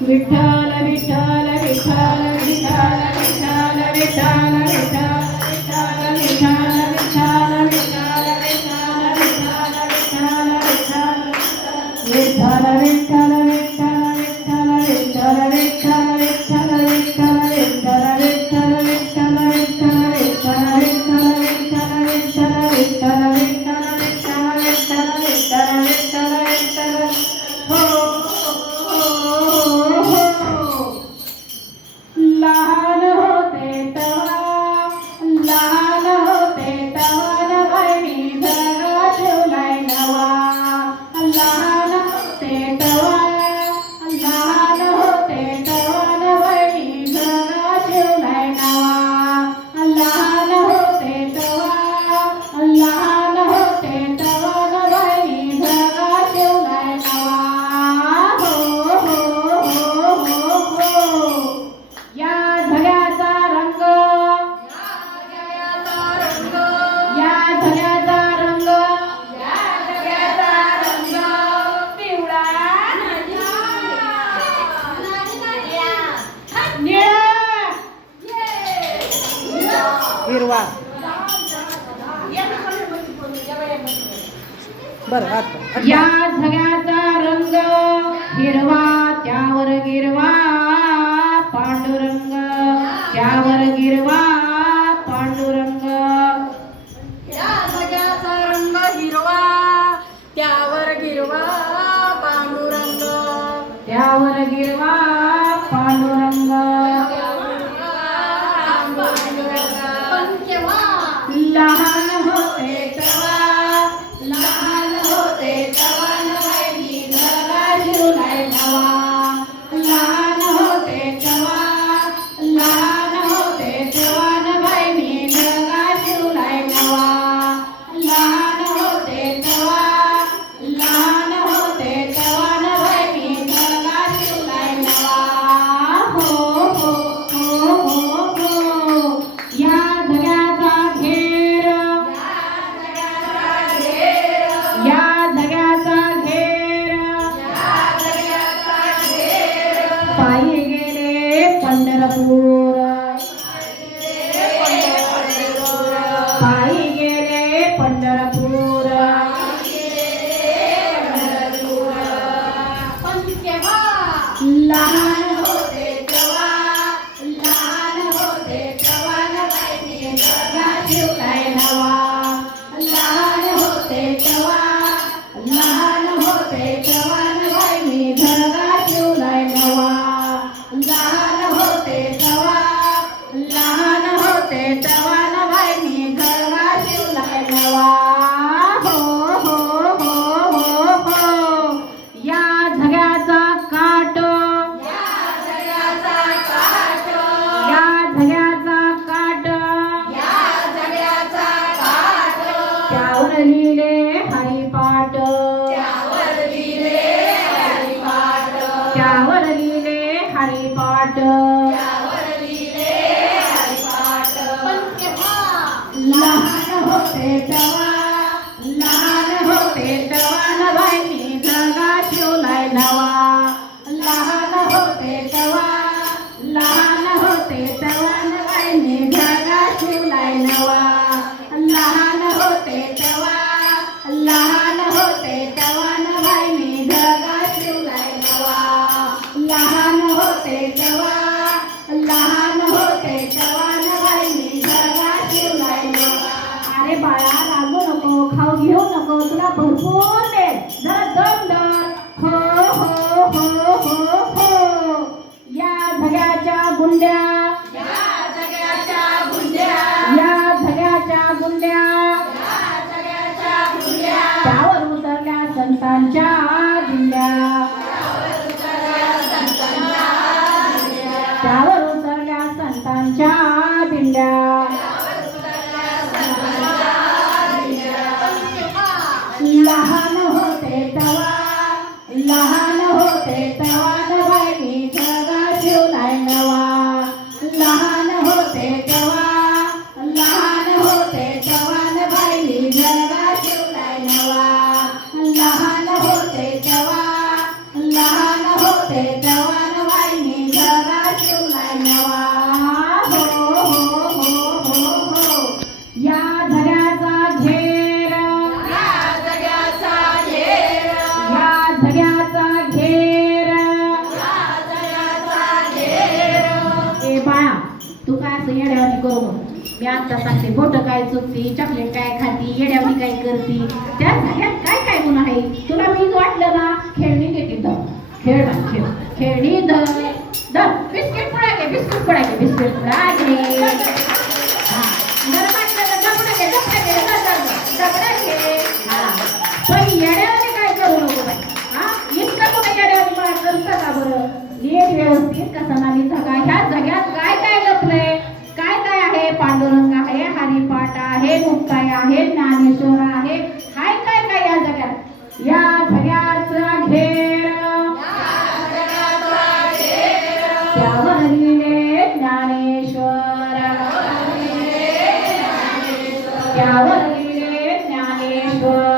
విఠాల విఠాల విఠాల విఠాల విఠాల విఠాల విఠాల విఠాల విఠాల बरं या सगळ्याचा रंग हिरवा त्यावर गिरवा पांडुरंग. त्यावर गिरवा పండరపు লাহান হতে যাওয়া indah करू मी आत्ता सांगते बोट काय चुकती चॉकलेट काय खाती येड्यावानी काय करती त्या सगळ्यात काय काय गुण आहे? तुला मी वाटलं ना खेळणी घेते द खेळ खेळ. खेळणी द द बिस्किट पुडा घे बिस्किट पुडा घे बिस्किट पुडा घे. हा. जर वाटलं तर ജ്ഞാനേശ്വര